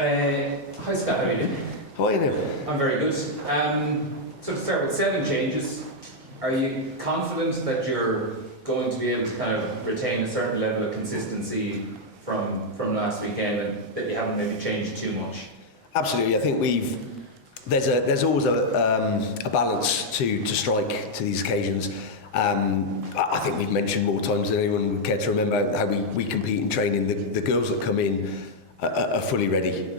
Hi Scott, how are you doing? How are you now? I'm very good. So to start with 7 changes, are you confident that you're going to be able to kind of retain a certain level of consistency from last weekend and that you haven't maybe changed too much? Absolutely. I think there's always a balance to strike to these occasions. I think we've mentioned more times than anyone would care to remember how we compete in training. The girls that come in are fully ready.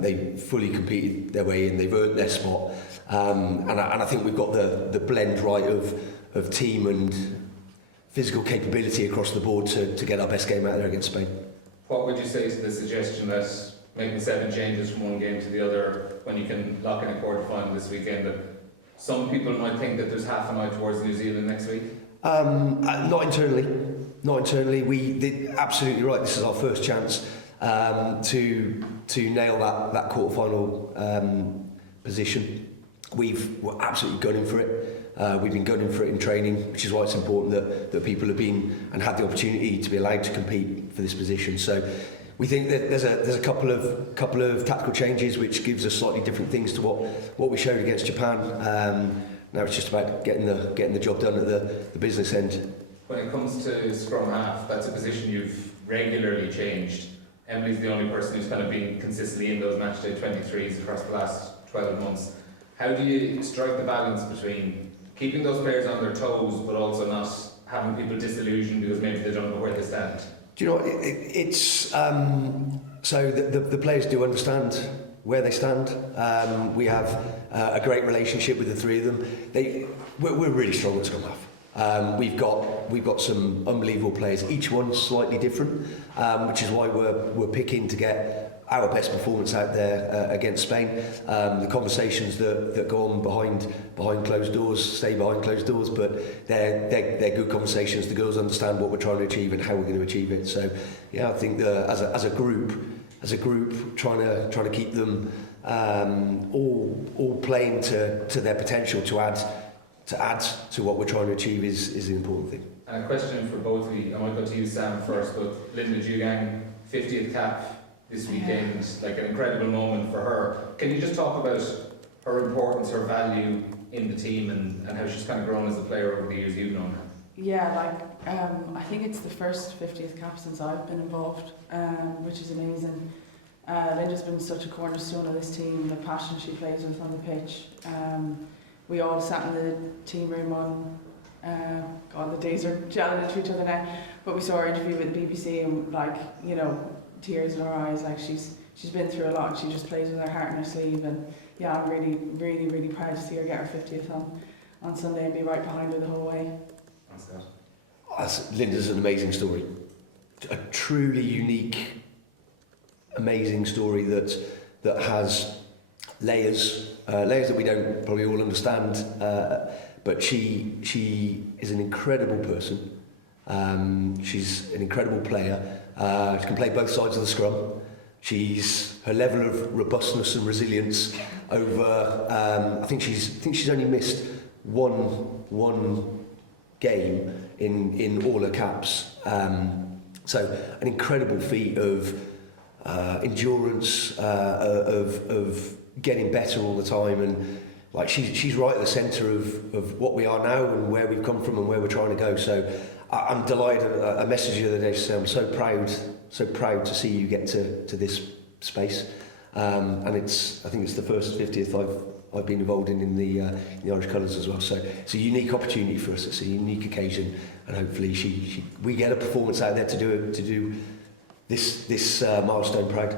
They fully competed their way in. They've earned their spot, and I think we've got the blend right of team and physical capability across the board to get our best game out there against Spain. What would you say to the suggestion that making 7 changes from one game to the other when you can lock in a quarter-final this weekend, that some people might think that there's half an eye towards New Zealand next week? Not internally. They're absolutely right. This is our first chance to nail that quarter-final position. We're absolutely gunning for it. We've been gunning for it in training, which is why it's important that people have been and had the opportunity to be allowed to compete for this position. So we think that there's a couple of tactical changes which gives us slightly different things to what we showed against Japan. Now it's just about getting the job done at the business end. When it comes to scrum half, that's a position you've regularly changed. Emily's the only person who's kind of been consistently in those matchday 23s across the last 12 months. How do you strike the balance between keeping those players on their toes but also not having people disillusioned because maybe they don't know where they stand? Do you know what, it's so the players do understand where they stand. We have a great relationship with the three of them. We're really strong at scrum half. We've got some unbelievable players, each one slightly different, which is why we're picking to get our best performance out there against Spain. The conversations that go on behind closed doors stay behind closed doors, but they're good conversations. The girls understand what we're trying to achieve and how we're going to achieve it. So yeah, I think as a group trying to keep them all playing to their potential to add to what we're trying to achieve is the important thing. And a question for both of you. I might go to you, Sam, first, but Linda Jugang, 50th cap this weekend, like an incredible moment for her. Can you just talk about her importance, her value in the team and how she's kind of grown as a player over the years you've known her? Yeah, I think it's the first 50th cap since I've been involved, which is amazing. Linda's been such a cornerstone of this team, the passion she plays with on the pitch. We all sat in the team room on, God, the days are gelling into each other now, but we saw her interview with the BBC and tears in her eyes, she's been through a lot and she just plays with her heart in her sleeve, and yeah, I'm really, really, really proud to see her get her 50th on Sunday and be right behind her the whole way. Linda's an amazing story, a truly unique, amazing story that has layers that we don't probably all understand, but she is an incredible person. She's an incredible player. She can play both sides of the scrum. Her level of robustness and resilience over. I think she's only missed one game in all her caps. So an incredible feat of endurance, of getting better all the time, and she's right at the centre of what we are now and where we've come from and where we're trying to go. So I'm delighted. I messaged you the other day to say I'm so proud to see you get to this space, and I think it's the first 50th I've been involved in the Irish colours as well. So it's a unique opportunity for us. It's a unique occasion, and hopefully we get a performance out there to do this milestone proud.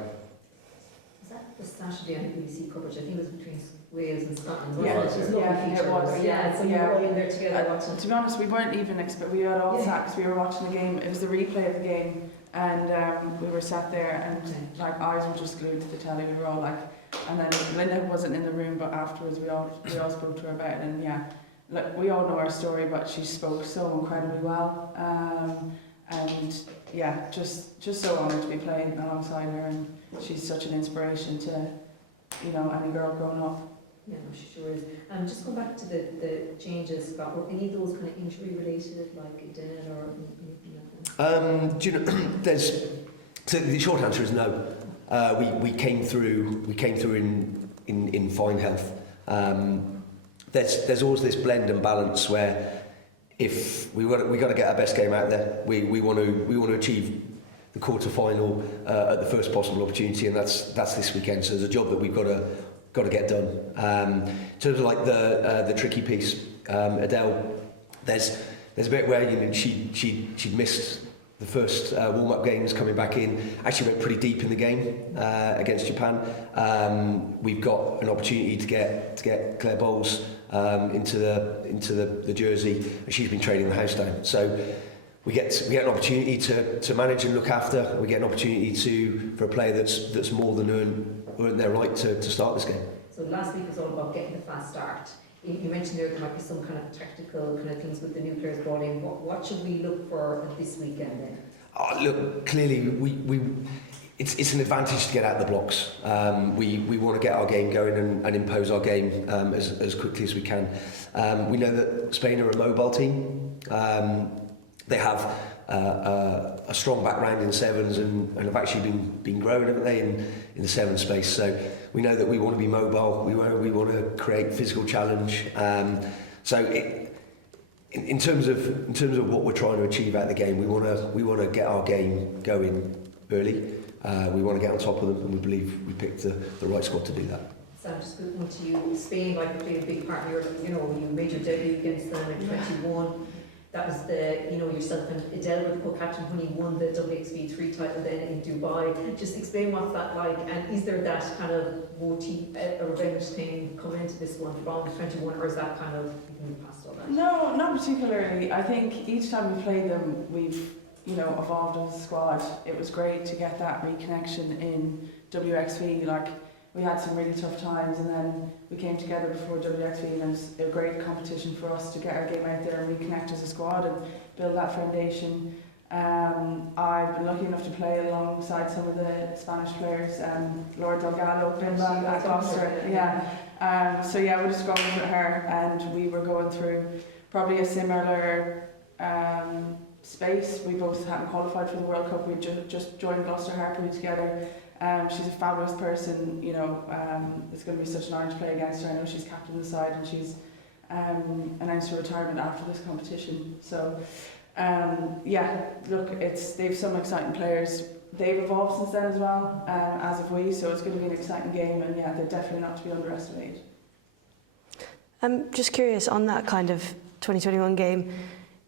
Was that the Saturday on BBC coverage? I think it was between Wales and Scotland. Yeah, It was a lovely feature. it was. Yeah, so we were all in there together watching. To be honest, we weren't even we had all sacks. We were watching the game. It was the replay of the game, and we were sat there, and eyes were just glued to the telly. We were all and then Linda wasn't in the room, but afterwards we all spoke to her about it, and yeah, we all know our story, but she spoke so incredibly well, and yeah, just so honoured to be playing alongside her, and she's such an inspiration to any girl growing up. Yeah, no, she sure is. Just go back to the changes, Scott. Were any of those kind of injury related, like dead or anything like that? So the short answer is no. We came through in fine health. There's always this blend and balance where if we got to get our best game out there, we want to achieve the quarter final at the first possible opportunity, and that's this weekend. So there's a job that we've got to get done. In terms of like the tricky piece, Adele, there's a bit where she'd missed the first warm-up games coming back in. Actually went pretty deep in the game against Japan. We've got an opportunity to get Claire Bowles into the jersey, and she's been training the house down. So we get an opportunity to manage and look after. We get an opportunity for a player that's more than earned their right to start this game. So last week was all about getting the fast start. You mentioned there might be some kind of tactical kind of things with the new players brought in. What should we look for this weekend then? Look, clearly it's an advantage to get out of the blocks. We want to get our game going and impose our game as quickly as we can. We know that Spain are a mobile team. They have a strong background in sevens and have actually been growing, haven't they, in the seven space. So we know that we want to be mobile. We want to create physical challenge. In terms of what we're trying to achieve out of the game, we want to get our game going early. We want to get on top of them, and we believe we picked the right squad to do that. So I'm just going to you. Spain, like, played a big part. You made your debut against them in 21. That was yourself and Adele with co-captain when you won the WXV3 title then in Dubai. Just explain what's that like, and is there that kind of motif, a revenge thing coming into this one from 21, or is that kind of moved past all that? No, not particularly. I think each time we played them, we've evolved as a squad. It was great to get that reconnection in WXV. Like, we had some really tough times, and then we came together before WXV, and it was a great competition for us to get our game out there and reconnect as a squad and build that foundation. I've been lucky enough to play alongside some of the Spanish players, Laura Delgado, Finland, at Gloucester. We're just going with her, and we were going through probably a similar space. We both hadn't qualified for the World Cup. We just joined Gloucester Hartpury together. She's a fabulous person. It's going to be such an honour to play against her. I know she's captain of the side, and she's announced her retirement after this competition. So they've some exciting players. They've evolved since then as well, as have we. So it's going to be an exciting game, and they're definitely not to be underestimated. I'm just curious on that kind of 2021 game.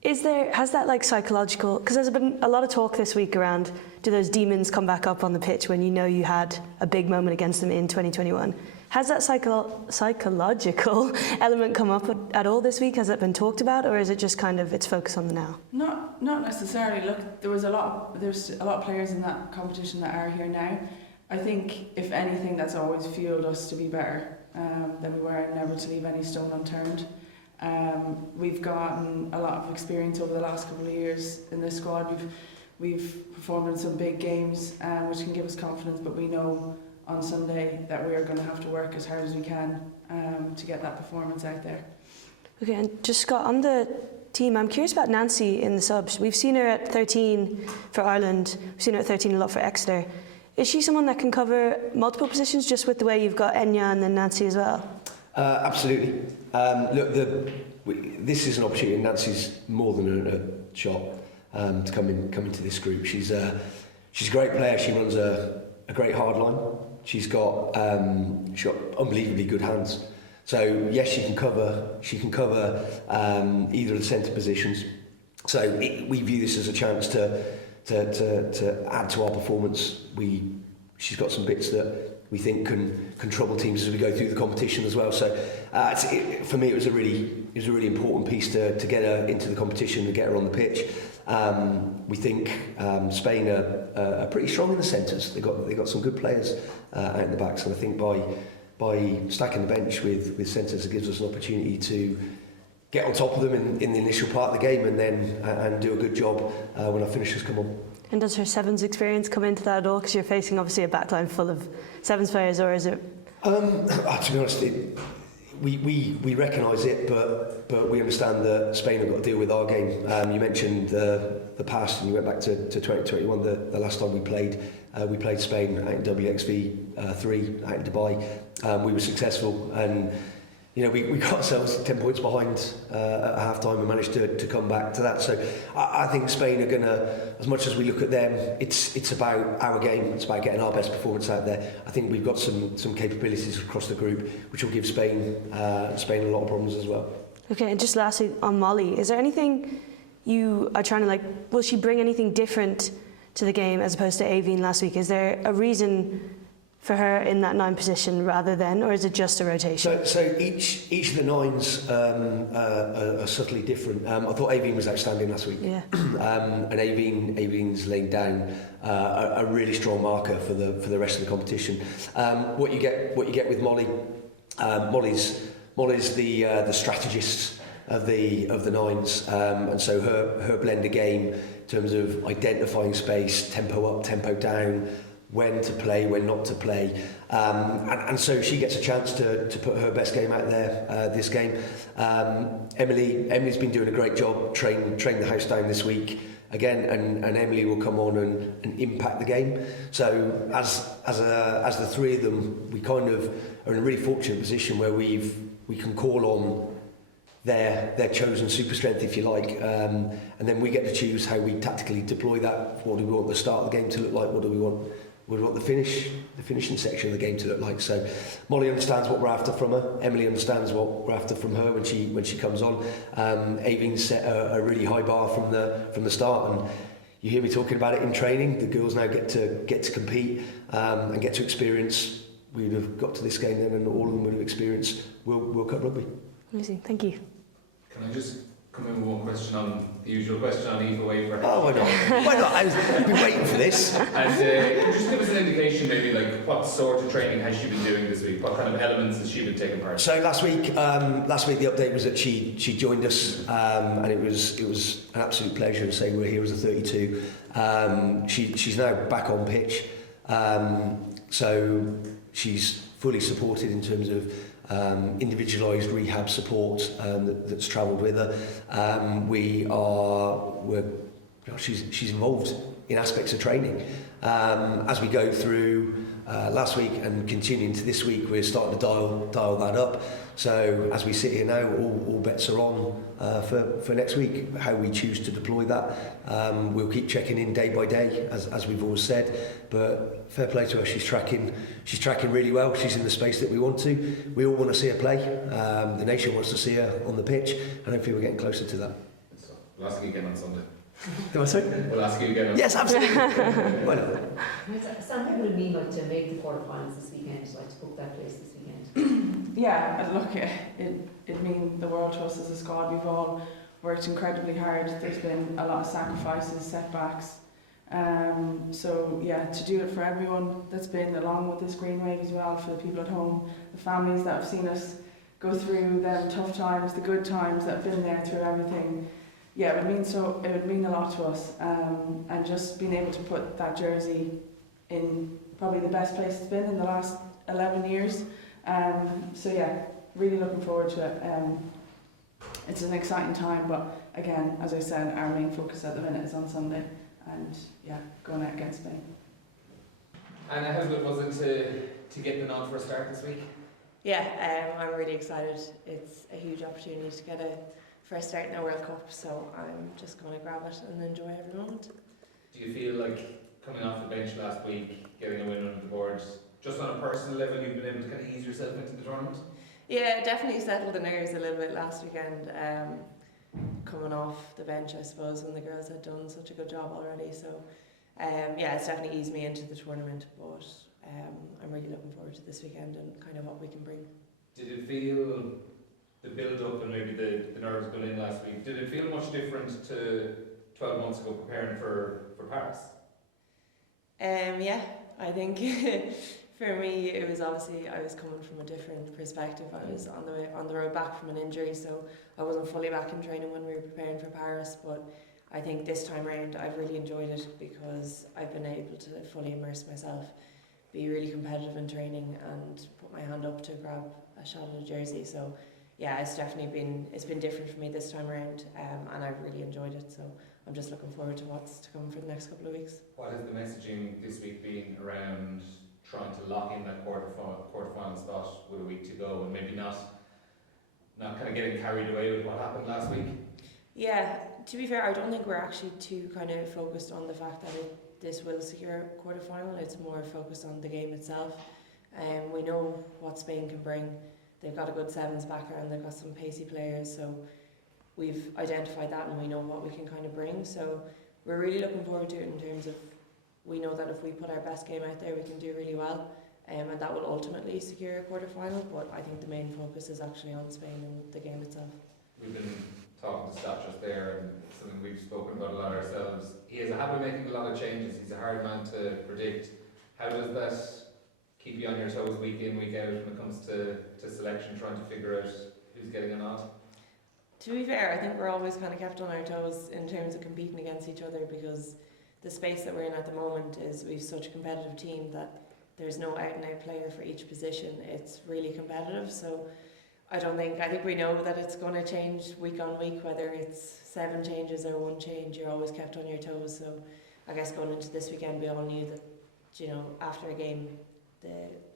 Has that like psychological, because there's been a lot of talk this week around, do those demons come back up on the pitch when you had a big moment against them in 2021? Has that psychological element come up at all this week? Has it been talked about, or is it just kind of its focus on the now? Not necessarily. Look, there's a lot of players in that competition that are here now. I think if anything, that's always fueled us to be better than we were, and never to leave any stone unturned. We've gotten a lot of experience over the last couple of years in this squad. We've performed in some big games, which can give us confidence, but we know on Sunday that we are going to have to work as hard as we can to get that performance out there. Okay, and just Scott, on the team, I'm curious about Nancy in the subs. We've seen her at 13 for Ireland, we've seen her at 13 a lot for Exeter. Is she someone that can cover multiple positions, just with the way you've got Enya and then Nancy as well? Absolutely. This is an opportunity. Nancy's more than earned a shot to come into this group. She's a great player. She runs a great hard line. She's got unbelievably good hands. So yes, she can cover either of the centre positions. So we view this as a chance to add to our performance. She's got some bits that we think can trouble teams as we go through the competition as well. So for me, it was a really important piece to get her into the competition and get her on the pitch. We think Spain are pretty strong in the centres. They got some good players out in the backs, and I think by stacking the bench with centres, it gives us an opportunity to get on top of them in the initial part of the game, and do a good job when our finishers come on. And does her sevens experience come into that at all? Because you're facing obviously a backline full of sevens players, or is it? To be honest, we recognise it, but we understand that Spain have got to deal with our game. You mentioned the past, and you went back to 2021, the last time we played. We played Spain out in WXV 3 out in Dubai. We were successful, and we got ourselves 10 points behind at half time and managed to come back to that. So I think Spain are going to, as much as we look at them, it's about our game, it's about getting our best performance out there. I think we've got some capabilities across the group which will give Spain a lot of problems as well. Okay, and just lastly on Molly, is there anything you are trying to will she bring anything different to the game as opposed to Aoife last week? Is there a reason for her in that 9 position rather than, or is it just a rotation? So each of the 9s are subtly different. I thought Aoife was outstanding last week. Yeah. And Aoife's laid down a really strong marker for the rest of the competition. What you get with Molly, Molly's the strategist of the 9s, and so her blend of game in terms of identifying space, tempo up, tempo down, when to play, when not to play, and so she gets a chance to put her best game out there this game. Emily's been doing a great job, train the house down this week again, and Emily will come on and impact the game. So as the three of them, we kind of are in a really fortunate position where we can call on their chosen super strength, if you like, and then we get to choose how we tactically deploy that. What do we want the start of the game to look like? What do we want the finishing section of the game to look like? So Molly understands what we're after from her. Emily understands what we're after from her when she comes on. Aoife's set a really high bar from the start, and you hear me talking about it in training. The girls now get to compete and get to experience. We would have got to this game then, and all of them would have experienced World Cup rugby. Amazing, thank you. Can I just come in with one question on the usual question on Aoife away for her? Oh, why not? Why not? I've been waiting for this. And can you just give us an indication, maybe, what sort of training has she been doing this week? What kind of elements has she been taking part in? So last week the update was that she joined us, and it was an absolute pleasure to say we're here as a 32. She's now back on pitch, so she's fully supported in terms of individualised rehab support that's travelled with her. She's involved in aspects of training. As we go through last week and continuing to this week, we're starting to dial that up. So as we sit here now, all bets are on for next week. How we choose to deploy that, we'll keep checking in day by day, as we've always said. But fair play to her, she's tracking really well. She's in the space that we want to. We all want to see her play. The nation wants to see her on the pitch, and hopefully we're getting closer to that. So, we'll ask you again on Sunday. Do I say? We'll ask you again on Yes, absolutely. Why not? Sam, what would it mean to make the quarterfinals this weekend, to book that place this weekend? Yeah, look, it means the world to us as a squad. We've all worked incredibly hard. There's been a lot of sacrifices, setbacks. So yeah, to do it for everyone that's been along with this green wave as well, for the people at home, the families that have seen us go through them tough times, the good times that have been there through everything. Yeah, it would mean a lot to us, and just being able to put that jersey in probably the best place it's been in the last 11 years. So yeah, really looking forward to it. It's an exciting time, but again, as I said, our main focus at the minute is on Sunday, and yeah, going out against Spain. And how good was it to get the nod for a start this week? Yeah, I'm really excited. It's a huge opportunity to get a first start in a World Cup, so I'm just going to grab it and enjoy every moment. Do you feel like coming off the bench last week, getting a win on the board, just on a personal level, you've been able to kind of ease yourself into the tournament? Yeah, definitely settled the nerves a little bit last weekend, coming off the bench, I suppose, when the girls had done such a good job already. So yeah, it's definitely eased me into the tournament, but I'm really looking forward to this weekend and kind of what we can bring. Did it feel, the build-up and maybe the nerves going in last week, did it feel much different to 12 months ago preparing for Paris? Yeah, I think for me it was obviously, I was coming from a different perspective. I was on the road back from an injury, so I wasn't fully back in training when we were preparing for Paris, but I think this time around I've really enjoyed it because I've been able to fully immerse myself, be really competitive in training and put my hand up to grab a shot at a jersey. So yeah, it's been different for me this time around, and I've really enjoyed it, so I'm just looking forward to what's to come for the next couple of weeks. What has the messaging this week been around trying to lock in that quarterfinal spot with a week to go, and maybe not kind of getting carried away with what happened last week? Yeah, to be fair, I don't think we're actually too kind of focused on the fact that this will secure a quarter-final. It's more focused on the game itself. We know what Spain can bring. They've got a good sevens background, they've got some pacey players, so we've identified that and we know what we can kind of bring. So we're really looking forward to it in terms of, we know that if we put our best game out there, we can do really well, and that will ultimately secure a quarter-final, but I think the main focus is actually on Spain and the game itself. We've been talking to Scott just there, and something we've spoken about a lot ourselves. He has a habit of making a lot of changes. He's a hard man to predict. How does that keep you on your toes week in, week out when it comes to selection, trying to figure out who's getting a nod? To be fair, I think we're always kind of kept on our toes in terms of competing against each other, because the space that we're in at the moment is we've such a competitive team that there's no out and out player for each position. It's really competitive, so I think we know that it's going to change week on week, whether it's 7 changes or 1 change. You're always kept on your toes. So I guess going into this weekend, we all knew that, you know, after a game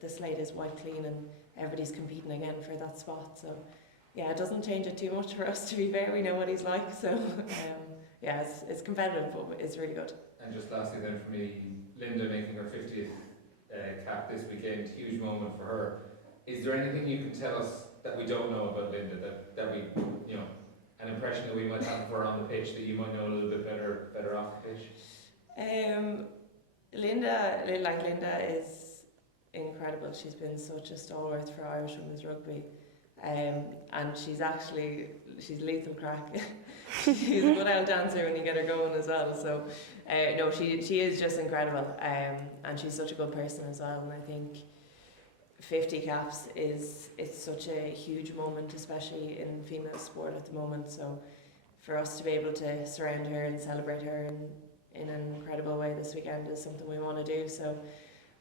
the slate is wiped clean and everybody's competing again for that spot. So yeah, it doesn't change it too much for us, to be fair. We know what he's like, so yeah, it's competitive, but it's really good. And just lastly then for me, Linda making her 50th cap this weekend, huge moment for her. Is there anything you can tell us that we don't know about Linda, that we, you know, an impression that we might have of her on the pitch that you might know a little bit better off the pitch? Linda is incredible. She's been such a stalwart for Irish women's rugby, and she's lethal crack. She's a good old dancer when you get her going as well. So no, she is just incredible, and she's such a good person as well. And I think 50 caps it's such a huge moment, especially in female sport at the moment. So for us to be able to surround her and celebrate her in an incredible way this weekend is something we want to do. So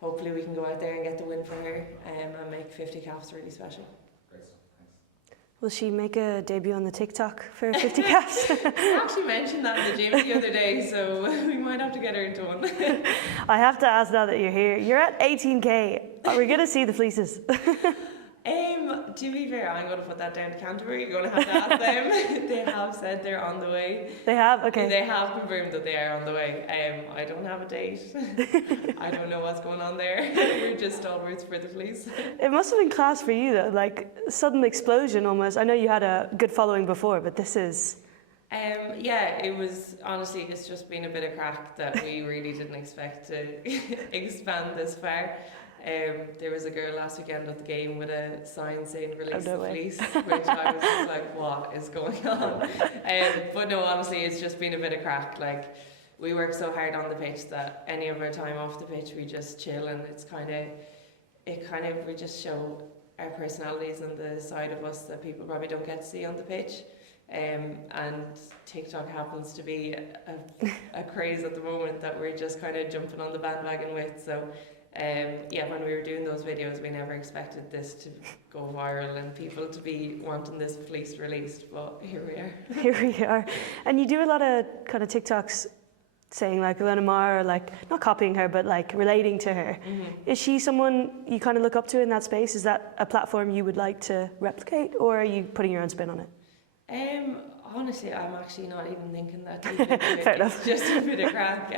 hopefully we can go out there and get the win for her, and make 50 caps really special. Great stuff, thanks. Will she make a debut on the TikTok for 50 caps? I actually mentioned that in the gym the other day, so we might have to get her into one. I have to ask now that you're here. You're at 18k. Are we going to see the fleeces? To be fair, I'm going to put that down to Canterbury. You're going to have to ask them. They have said they're on the way. They have? Okay. They have confirmed that they are on the way. I don't have a date. I don't know what's going on there. We're just stalwarts for the fleece. It must have been class for you, though, like sudden explosion almost. I know you had a good following before, but this is... Yeah, it was, honestly, it's just been a bit of crack that we really didn't expect to expand this far. There was a girl last weekend at the game with a sign saying release the fleece, which I was just like, what is going on? But no, honestly, it's just been a bit of crack. Like, we work so hard on the pitch that any of our time off the pitch we just chill, and we just show our personalities and the side of us that people probably don't get to see on the pitch. And TikTok happens to be a craze at the moment that we're just kind of jumping on the bandwagon with. So yeah, when we were doing those videos, we never expected this to go viral and people to be wanting this fleece released, but here we are. Here we are. And you do a lot of kind of TikToks saying like Cliodhna Moloney, or like not copying her, but like relating to her. Mm-hmm. Is she someone you kind of look up to in that space? Is that a platform you would like to replicate, or are you putting your own spin on it? Honestly, I'm actually not even thinking that deep into it. Fair enough. It's just a bit of crack.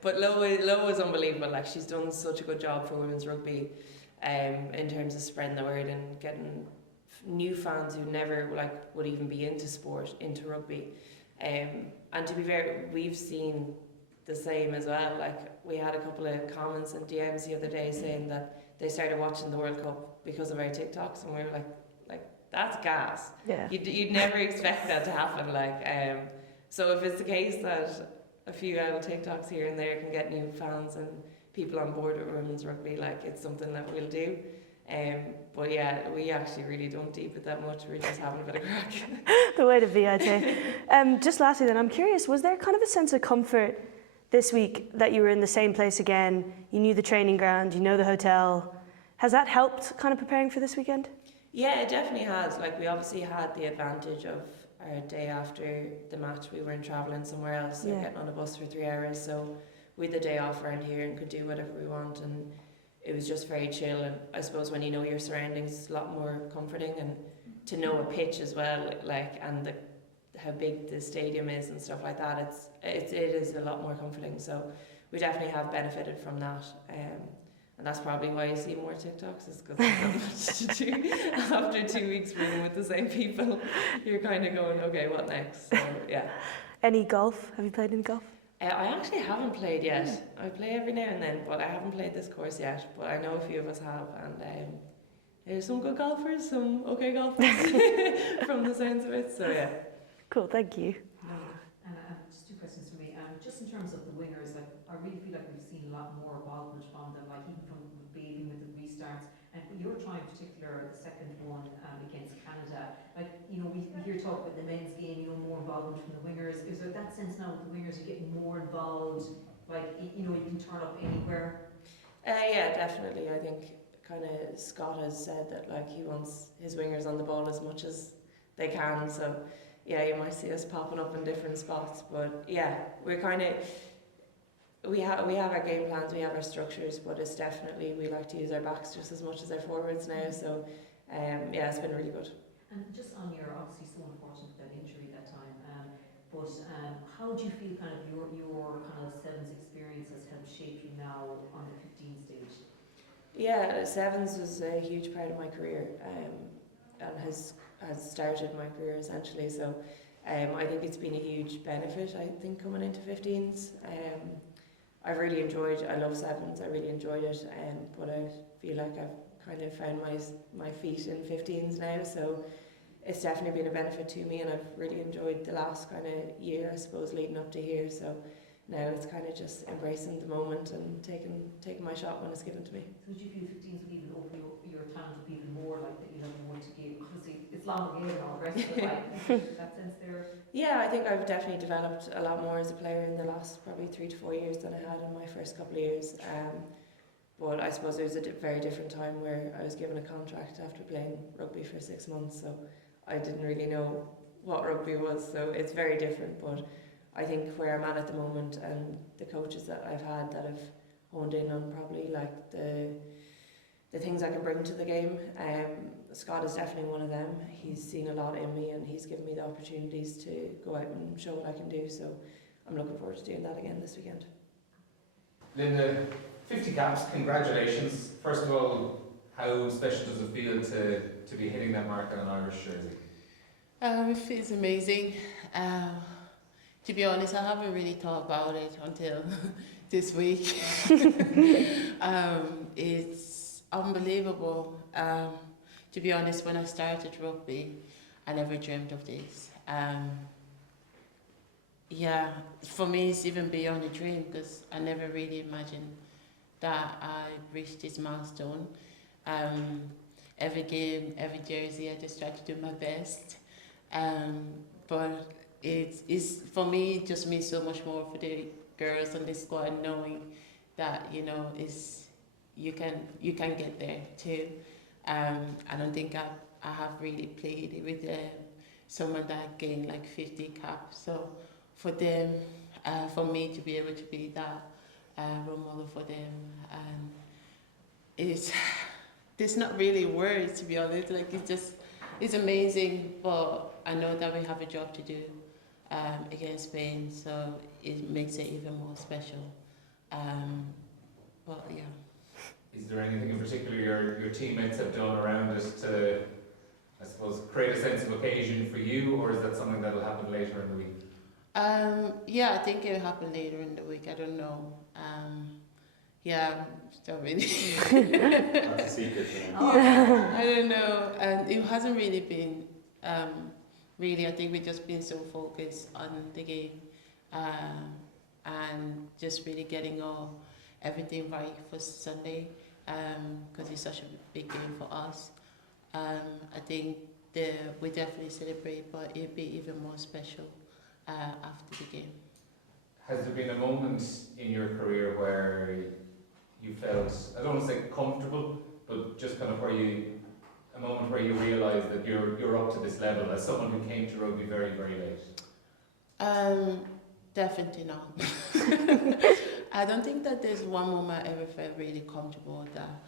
But Lo is unbelievable. Like, she's done such a good job for women's rugby, in terms of spreading the word and getting new fans who never would even be into sport into rugby. And to be fair, we've seen the same as well. Like, we had a couple of comments and DMs the other day saying that they started watching the World Cup because of our TikToks, and we were like that's gas. Yeah. You'd never expect that to happen. So if it's the case that a few little TikToks here and there can get new fans and people on board with women's rugby, it's something that we'll do. But yeah, we actually really don't deep it that much. We're just having a bit of crack. The way to be, I'd say. Just lastly then, I'm curious, was there kind of a sense of comfort this week that you were in the same place again? You knew the training ground, you know the hotel. Has that helped kind of preparing for this weekend? Yeah, it definitely has. We obviously had the advantage of our day after the match we weren't travelling somewhere else or Yeah. getting on a bus for 3 hours, so we had the day off around here and could do whatever we want, and it was just very chill. And I suppose when you know your surroundings, it's a lot more comforting, and to know a pitch as well, like, and how big the stadium is and stuff like that, it is a lot more comforting. So we definitely have benefited from that, and that's probably why you see more TikToks, is because there's not much to do. After 2 weeks being with the same people, you're kind of going, okay, what next? So yeah. Any golf? Have you played any golf? I actually haven't played yet. I play every now and then, but I haven't played this course yet. But I know a few of us have, and there's some good golfers, some okay golfers from the sounds of it. So yeah. Cool, thank you. Just 2 questions for me. Just in terms of the wingers, like, I really feel like we've seen a lot more involvement from them, like even from Bailey with the restarts. And your try in particular, the second one against Canada, like, you know, we hear talk about the men's game, you know, more involvement from the wingers. Is there that sense now with the wingers, you're getting more involved, like, you know, you can turn up anywhere? Yeah, definitely. I think kind of Scott has said that, like, he wants his wingers on the ball as much as they can. So yeah, you might see us popping up in different spots, but yeah, we're kind of, we have our game plans, we have our structures, but it's definitely, we like to use our backs just as much as our forwards now. So yeah, it's been really good. And just on your, obviously so unfortunate that injury that time, but how do you feel kind of your kind of sevens experience has helped shape you now on the 15 stage? Yeah, sevens was a huge part of my career, and has started my career essentially. So I think it's been a huge benefit, I think, coming into 15s. I really enjoyed, I love sevens, I really enjoyed it, but I feel like I've kind of found my feet in 15s now, so it's definitely been a benefit to me, and I've really enjoyed the last kind of year, I suppose, leading up to here. So now it's kind of just embracing the moment and taking my shot when it's given to me. So would you feel 15s would even open your talent up even more, like that you have more to give? Obviously, it's long game and all the rest of it, like, that sense there. Yeah, I think I've definitely developed a lot more as a player in the last probably 3 to 4 years than I had in my first couple of years. But I suppose it was a very different time where I was given a contract after playing rugby for 6 months, so I didn't really know what rugby was, so it's very different. But I think where I'm at the moment, and the coaches that I've had that have honed in on probably like the things I can bring to the game, Scott is definitely one of them. He's seen a lot in me, and he's given me the opportunities to go out and show what I can do, so I'm looking forward to doing that again this weekend. Linda, 50 caps, congratulations. First of all, how special does it feel to be hitting that mark on an Irish jersey? It feels amazing. To be honest, I haven't really thought about it until this week. It's unbelievable. To be honest, when I started rugby, I never dreamed of this. Yeah, for me, it's even beyond a dream, because I never really imagined that I reached this milestone. Every game, every jersey, I just try to do my best. But it's for me, it just means so much more for the girls on this squad, knowing that, you know, you can get there too. I don't think I have really played with someone that gained like 50 caps. So for them, for me to be able to be that role model for them, there's not really words, to be honest. Like, it's amazing, but I know that we have a job to do against Spain, so it makes it even more special. But yeah. Is there anything in particular your teammates have done around it to, I suppose, create a sense of occasion for you, or is that something that will happen later in the week? Yeah, I think it'll happen later in the week. I don't know. Yeah, still really. That's a secret. Yeah, I don't know. And it hasn't really been. Really, I think we've just been so focused on the game, and just really getting everything right for Sunday, because it's such a big game for us. I think we definitely celebrate, but it'll be even more special after the game. Has there been a moment in your career where you felt, I don't want to say comfortable, but just kind of where you a moment where you realise that you're up to this level as someone who came to rugby very, very late? Definitely not. I don't think that there's one moment I ever felt really comfortable with that.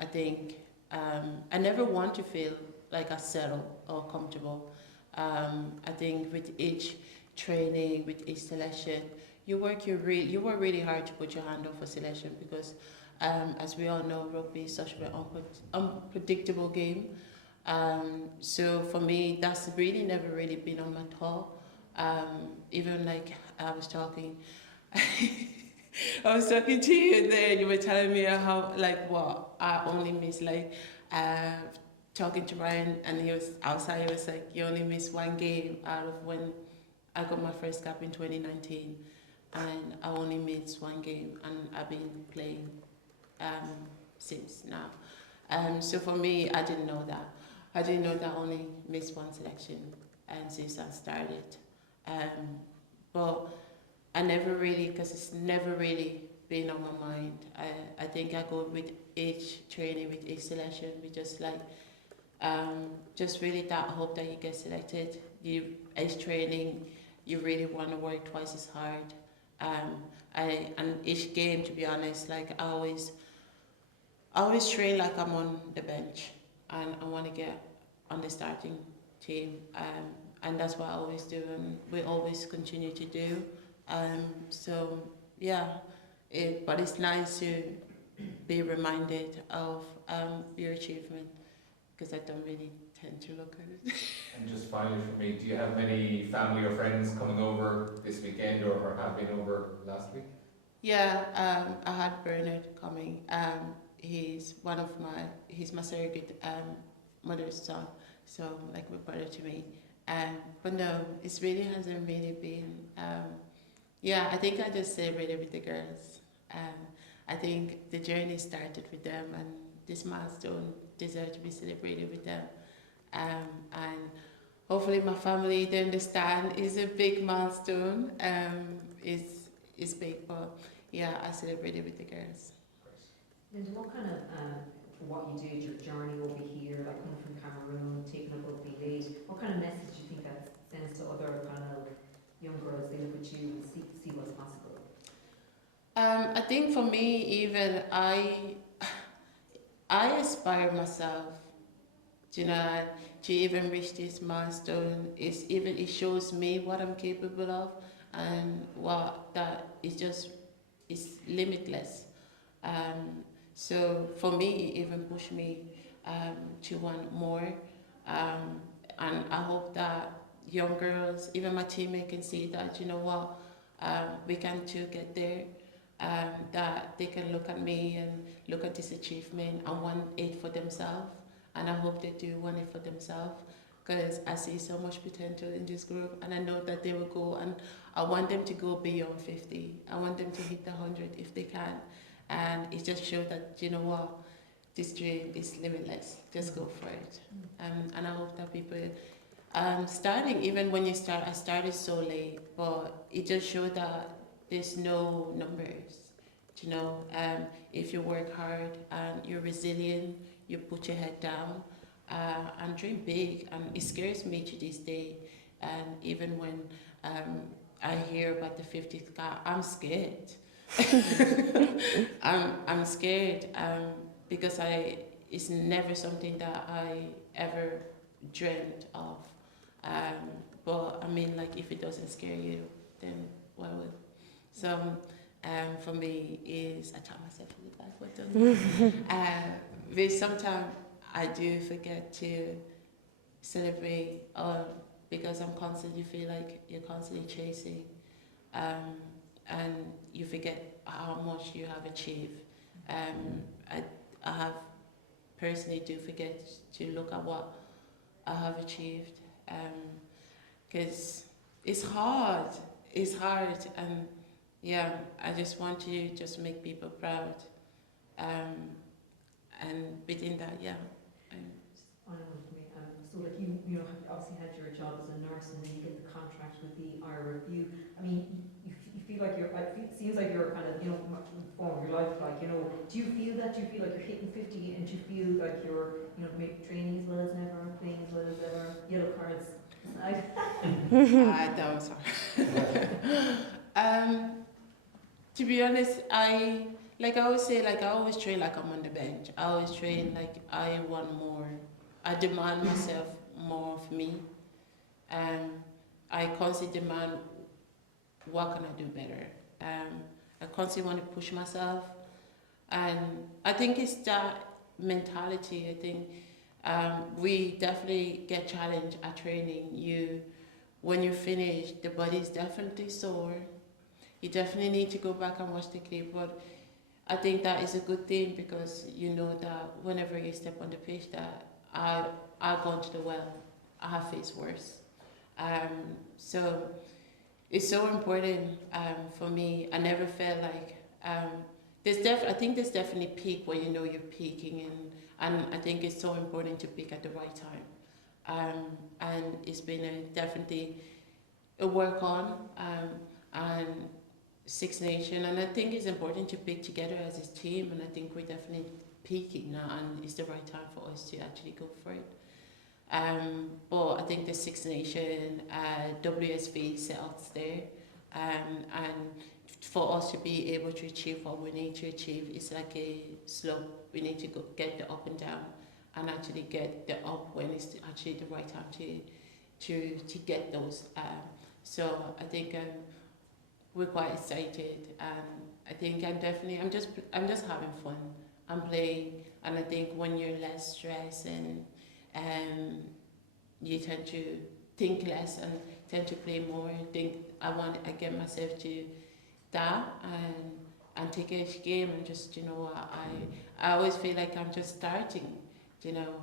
I think I never want to feel like I settle or comfortable. I think with each training, with each selection, you work really hard to put your hand up for selection because, as we all know, rugby is such an unpredictable game. So for me, that's really never really been on my thought. Even like I was talking, I was talking to you and then you were telling me how I only miss talking to Ryan and he was outside. He was like, you only miss one game out of when I got my first cap in 2019, and I only missed one game, and I've been playing since now. So for me, I didn't know that. I didn't know that I only missed one selection, and since I started. But I never really, because it's never really been on my mind. I think I go with each training, with each selection, with just really that hope that you get selected. Each training, you really want to work twice as hard. And each game, to be honest, I always train like I'm on the bench, and I want to get on the starting team. And that's what I always do, and we always continue to do. So yeah, but it's nice to be reminded of your achievement, because I don't really tend to look at it. And just finally for me, do you have many family or friends coming over this weekend or have been over last week? Yeah, I had Bernard coming. He's my surrogate mother's son, so like my brother to me. But no, it really hasn't really been. I think I just celebrated with the girls. I think the journey started with them, and this milestone deserves to be celebrated with them. And hopefully my family, they understand it's a big milestone. It's big, but yeah, I celebrated with the girls. Linda, what kind of, what you did, your journey over here, like coming from Cameroon, taking up rugby league, what kind of message do you think that sends to other kind of young girls? They look at you and see what's possible. I think for me, even I aspire myself, to even reach this milestone. It shows me what I'm capable of, and what that is limitless. So for me, it even pushed me to want more, and I hope that young girls, even my teammates, can see that we can too get there. That they can look at me and look at this achievement and want it for themselves, and I hope they do want it for themselves, because I see so much potential in this group, and I know that they will go, and I want them to go beyond 50. I want them to hit the 100 if they can, and it just shows that this dream is limitless. Just go for it. And I hope that people starting, even when you start, I started so late, but it just showed that there's no numbers. If you work hard and you're resilient, you put your head down and dream big. And it scares me to this day. And even when I hear about the 50th cap, I'm scared. I'm scared because it's never something that I ever dreamt of. But I mean, if it doesn't scare you, then why would? So for me is, I tap myself in the back button. But sometimes I do forget to celebrate, because I'm constantly feel like you're constantly chasing, and you forget how much you have achieved. I have personally do forget to look at what I have achieved, because it's hard, and yeah, I just want to just make people proud, and within that, yeah. So you obviously had your job as a nurse, and then you get the contract with the IRFU. I mean, you feel like it seems like you're kind of, you know, form of your life, like, you know, do you feel like you're hitting 50 and do you feel like you're, you know, maybe training as well as ever, playing as well as ever, yellow cards aside? That was hard. To be honest, I always say, like, I always train like I'm on the bench. I always train like I want more. I demand myself more of me. I constantly demand, what can I do better? I constantly want to push myself. And I think it's that mentality. I think we definitely get challenged at training. When you finish, the body's definitely sore. You definitely need to go back and watch the clip, but I think that is a good thing because you know that whenever you step on the pitch that I've gone to the well, I have faced worse. So it's so important for me. I never felt like I think there's definitely peak where you know you're peaking, and I think it's so important to peak at the right time. And it's been definitely a work on and Six Nation, and I think it's important to pick together as a team, and I think we're definitely peaking now, and it's the right time for us to actually go for it. But I think the Six Nation, WSV set us there, and for us to be able to achieve what we need to achieve, it's like a slope. We need to get the up and down, and actually get the up when it's actually the right time to get those. So I think we're quite excited, and I think I'm just having fun. I'm playing, and I think when you're less stressed and you tend to think less and tend to play more. I get myself to that and take each game and just, you know, I always feel like I'm just starting, you know.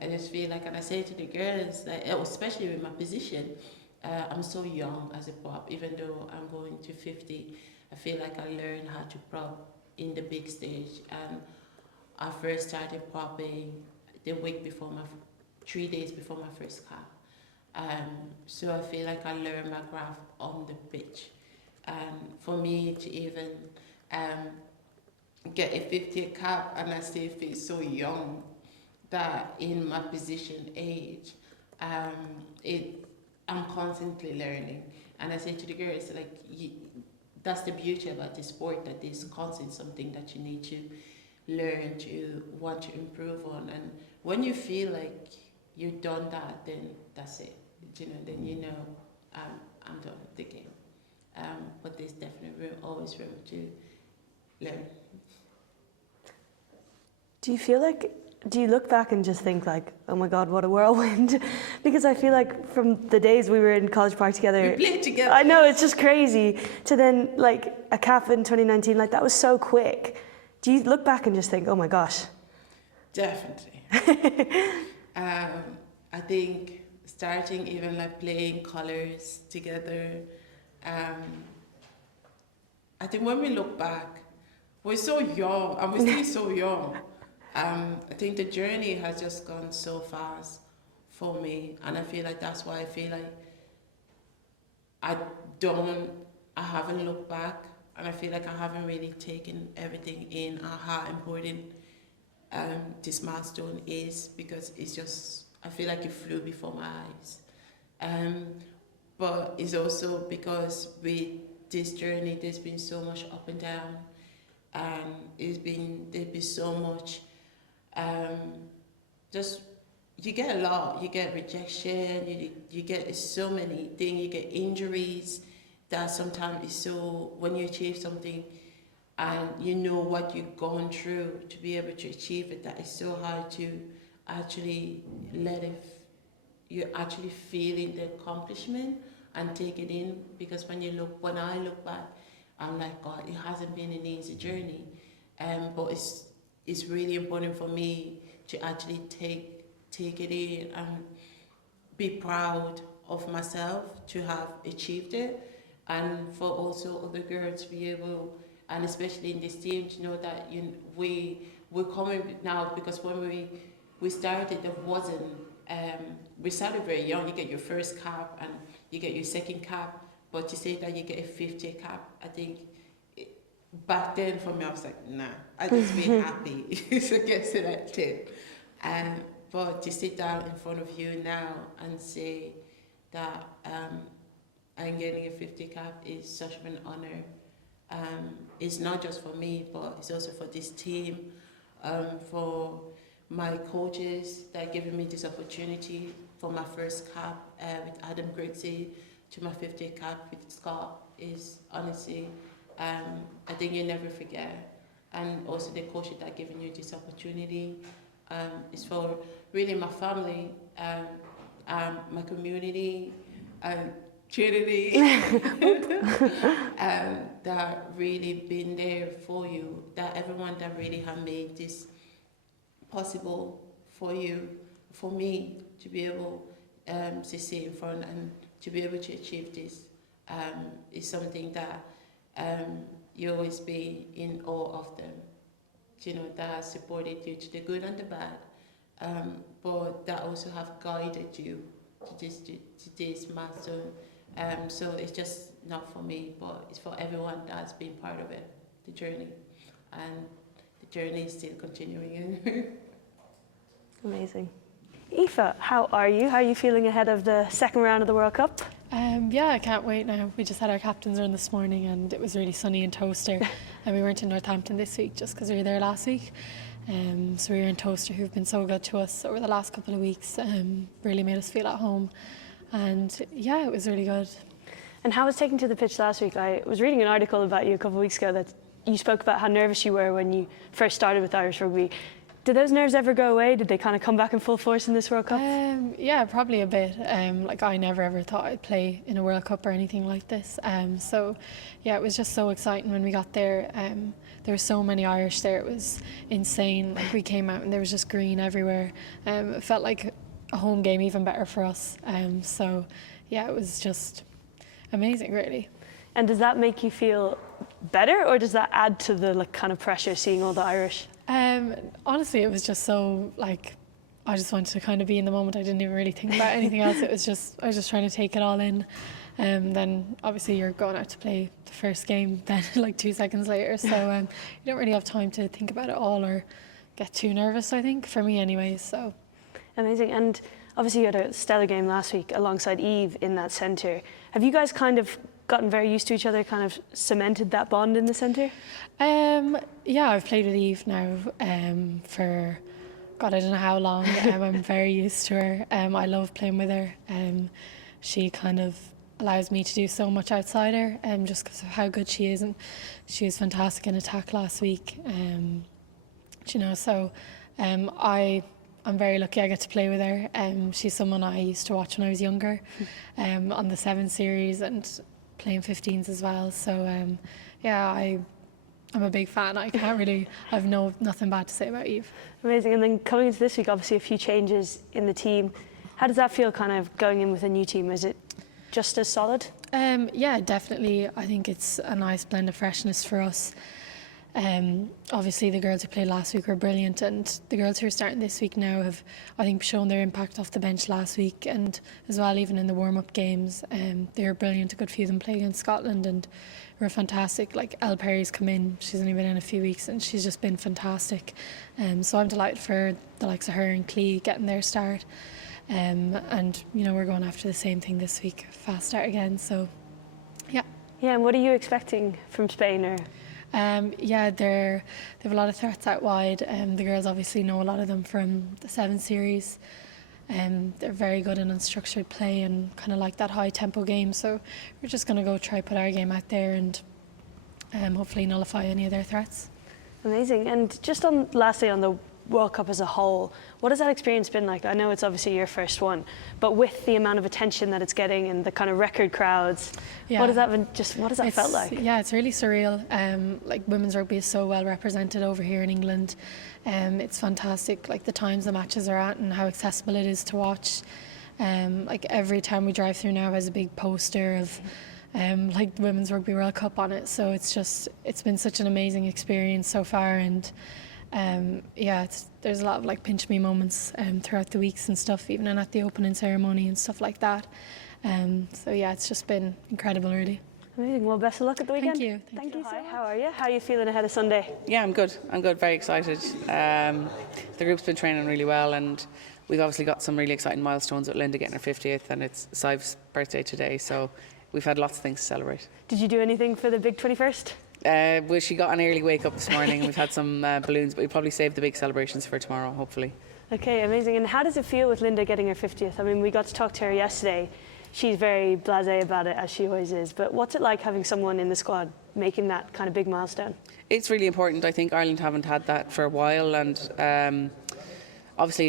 I just feel like, and I say to the girls, like, especially with my position, I'm so young as a prop. Even though I'm going to 50, I feel like I learned how to prop in the big stage. And I first started propping the week before 3 days before my first cap. So I feel like I learned my craft on the pitch. And for me to even get a 50th cap, and I still feel so young that in my position age, I'm constantly learning. And I say to the girls, like, that's the beauty about this sport, that there's constantly something that you need to learn, to want to improve on. And when you feel like you've done that, then that's it. You know, then you know I'm done with the game. But there's definitely always room to learn. Do you look back and just think like, oh my God, what a whirlwind? Because I feel like from the days we were in College Park together, We played together. I know, it's just crazy, to then like a cap in 2019, like that was so quick. Do you look back and just think, oh my gosh? Definitely. I think starting even like playing colours together, I think when we look back, we're so young, and we're still so young. I think the journey has just gone so fast for me, and I feel like that's why I feel like I haven't looked back, and I feel like I haven't really taken everything in how important this milestone is, because it's just, I feel like it flew before my eyes. But it's also because with this journey, there's been so much up and down, and there's been so much. Just you get a lot. You get rejection. You get so many things. You get injuries. That sometimes is so, when you achieve something, and you know what you've gone through to be able to achieve it, that is so hard to actually let it. You're actually feeling the accomplishment and take it in, because when I look back, I'm like, God, it hasn't been an easy journey, but it's really important for me to actually take it in and be proud of myself to have achieved it, and for also other girls to be able, and especially in this team, to know that we're coming now, because when we started, there wasn't. We started very young. You get your first cap and you get your second cap, But to say that you get a 50 cap, I think back then for me, I was like, nah, I just be happy to get to that tip. But to sit down in front of you now and say that I'm getting a 50 cap is such an honor. It's not just for me, but it's also for this team, for my coaches that are giving me this opportunity, for my first cap with Adam Grigsby to my 50 cap with Scott is honestly, I think you never forget. And also the coaches that are giving you this opportunity. It's for really my family, my community, Trinity, that really been there for you, that everyone that really have made this possible for you, for me to be able to sit in front and to be able to achieve this is something that you always be in awe of them. You know, that has supported you to the good and the bad, but that also have guided you to this milestone. So it's just not for me, but it's for everyone that's been part of it, the journey. And the journey is still continuing. Amazing. Aoife, how are you? How are you feeling ahead of the second round of the World Cup? Yeah, I can't wait now. We just had our captain's run this morning and it was really sunny in Towcester and we weren't in Northampton this week just because we were there last week. So we were in Towcester, who've been so good to us over the last couple of weeks, really made us feel at home. And yeah, it was really good. And how was taking to the pitch last week? I was reading an article about you a couple of weeks ago that you spoke about how nervous you were when you first started with Irish rugby. Did those nerves ever go away? Did they kind of come back in full force in this World Cup? Yeah, probably a bit. Like I never ever thought I'd play in a World Cup or anything like this. So yeah, it was just so exciting when we got there. There were so many Irish there. It was insane. Like we came out and there was just green everywhere. It felt like a home game, even better for us. So yeah, it was just amazing, really. And does that make you feel better, or does that add to the kind of pressure seeing all the Irish? Honestly, it was just so like I just wanted to kind of be in the moment. I didn't even really think about anything else. It was just I was just trying to take it all in. Then obviously you're going out to play the first game then like 2 seconds later, so you don't really have time to think about it all or get too nervous, I think, for me anyway. So amazing. And obviously you had a stellar game last week alongside Eve in that centre. Have you guys kind of gotten very used to each other, kind of cemented that bond in the centre? Yeah, I've played with Eve now for God, I don't know how long. I'm very used to her. I love playing with her. She kind of allows me to do so much outside her, just because of how good she is, and she was fantastic in attack last week. You know, so I'm very lucky I get to play with her. She's someone I used to watch when I was younger, on the 7 series and playing 15s as well. So yeah, I'm a big fan. I can't really, I've nothing bad to say about Eve. Amazing. And then coming into this week, obviously a few changes in the team. How does that feel, kind of going in with a new team? Is it just as solid? Yeah, definitely. I think it's a nice blend of freshness for us. Obviously the girls who played last week were brilliant, and the girls who are starting this week now have, I think, shown their impact off the bench last week, and as well even in the warm-up games. They were brilliant. A good few of them played against Scotland and were fantastic. Like Elle Perry's come in, she's only been in a few weeks and she's just been fantastic. So I'm delighted for the likes of her and Clee getting their start. And you know, we're going after the same thing this week, fast start again, so yeah. Yeah, and what are you expecting from Spain? Or yeah, they have a lot of threats out wide. The girls obviously know a lot of them from the 7 series. They're very good in unstructured play and kind of like that high tempo game, so we're just going to go try put our game out there and hopefully nullify any of their threats. Amazing. And just on lastly on the World Cup as a whole, what has that experience been like? I know it's obviously your first one, but with the amount of attention that it's getting and the kind of record crowds, Yeah. what has that felt like? Yeah, it's really surreal. Like women's rugby is so well represented over here in England. It's fantastic, like the times the matches are at and how accessible it is to watch. Like every time we drive through now has a big poster of like the Women's Rugby World Cup on it. So it's been such an amazing experience so far, and Yeah, there's a lot of like pinch me moments throughout the weeks and stuff, even and at the opening ceremony and stuff like that. So yeah, it's just been incredible, really. Amazing. Well, best of luck at the weekend. Thank you. Thank you. Hi, how are you? How are you feeling ahead of Sunday? Yeah, I'm good. Very excited. The group's been training really well, and we've obviously got some really exciting milestones with Linda getting her 50th, and it's Sive's birthday today, so we've had lots of things to celebrate. Did you do anything for the big 21st? Well, she got an early wake up this morning, and we've had some balloons, but we'll probably save the big celebrations for tomorrow, hopefully. Okay, amazing. And how does it feel with Linda getting her 50th? I mean, we got to talk to her yesterday. She's very blasé about it, as she always is. But what's it like having someone in the squad making that kind of big milestone? It's really important. I think Ireland haven't had that for a while, and obviously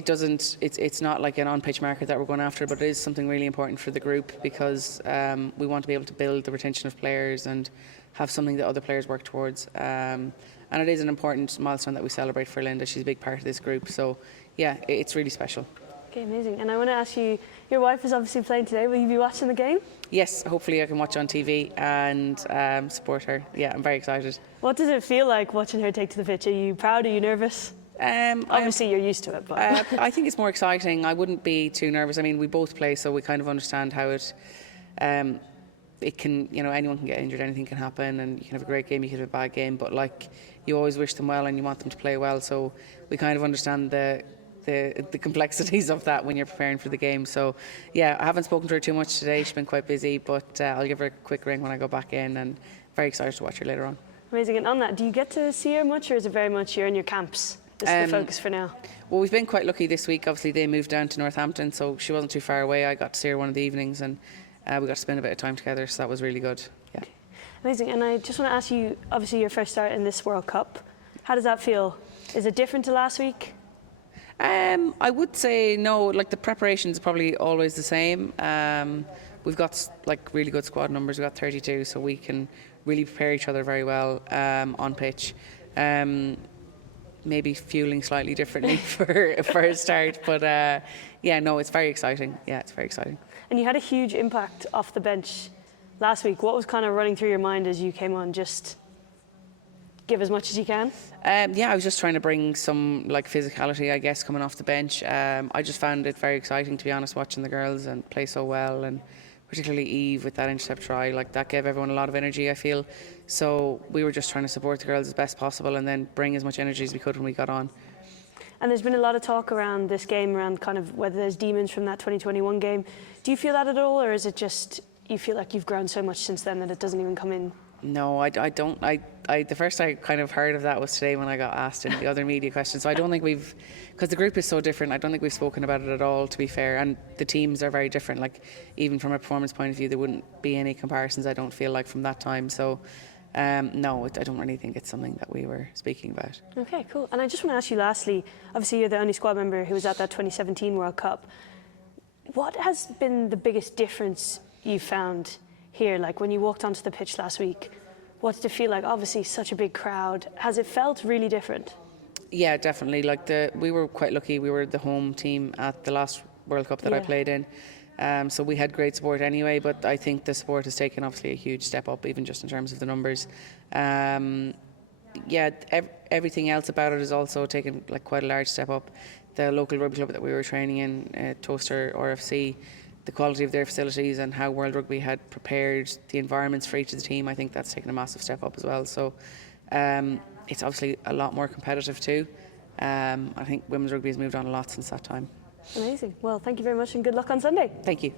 it's not like an on-pitch market that we're going after, but it is something really important for the group, because we want to be able to build the retention of players and have something that other players work towards. And it is an important milestone that we celebrate for Linda. She's a big part of this group, so yeah, it's really special. Okay, amazing. And I want to ask you, your wife is obviously playing today. Will you be watching the game? Yes, hopefully I can watch on TV and support her. Yeah, I'm very excited. What does it feel like watching her take to the pitch? Are you proud? Are you nervous? Obviously, you're used to it, but I think it's more exciting. I wouldn't be too nervous. I mean, we both play, so we kind of understand how it can, anyone can get injured, anything can happen, and you can have a great game, you can have a bad game, but like, you always wish them well and you want them to play well, so we kind of understand the complexities of that when you're preparing for the game. So yeah, I haven't spoken to her too much today. She's been quite busy, but I'll give her a quick ring when I go back in, and very excited to watch her later on. amazing. And on that, do you get to see her much, or is it very much you're in your camps? This is the focus for now. Well, we've been quite lucky this week. Obviously, they moved down to Northampton, so she wasn't too far away. I got to see her one of the evenings, and we got to spend a bit of time together, so that was really good. Yeah. Okay. Amazing. And I just want to ask you, obviously your first start in this World Cup, how does that feel? Is it different to last week? I would say no. Like, the preparation is probably always the same. We've got like really good squad numbers. We've got 32, so we can really prepare each other very well on pitch. Maybe fueling slightly differently for a start, but yeah, no, it's very exciting. Yeah, it's very exciting. And you had a huge impact off the bench last week. What was kind of running through your mind as you came on? Just give as much as you can? Yeah, I was just trying to bring some like physicality, I guess, coming off the bench. I just found it very exciting, to be honest, watching the girls and play so well, and particularly Eve with that intercept try. Like, that gave everyone a lot of energy, I feel. So we were just trying to support the girls as best possible and then bring as much energy as we could when we got on. And there's been a lot of talk around this game, around kind of whether there's demons from that 2021 game. Do you feel that at all, or is it just you feel like you've grown so much since then that it doesn't even come in? No, I don't. The first I kind of heard of that was today when I got asked in the other media questions. So I don't think we've, because the group is so different, I don't think we've spoken about it at all, to be fair. And the teams are very different. Like, even from a performance point of view, there wouldn't be any comparisons, I don't feel like, from that time. So no, I don't really think it's something that we were speaking about. Okay, cool. And I just want to ask you lastly, obviously you're the only squad member who was at that 2017 World Cup. What has been the biggest difference you found here? Like, when you walked onto the pitch last week, what did it feel like? Obviously such a big crowd. Has it felt really different? Yeah, definitely. Like, we were quite lucky. We were the home team at the last World Cup that I played in. So we had great support anyway, but I think the support has taken obviously a huge step up, even just in terms of the numbers. Yeah, everything else about it has also taken like quite a large step up. The local rugby club that we were training in, Towcester RFC, the quality of their facilities and how World Rugby had prepared the environments for each of the team, I think that's taken a massive step up as well. So it's obviously a lot more competitive too. I think women's rugby has moved on a lot since that time. Amazing. Well, thank you very much and good luck on Sunday. Thank you.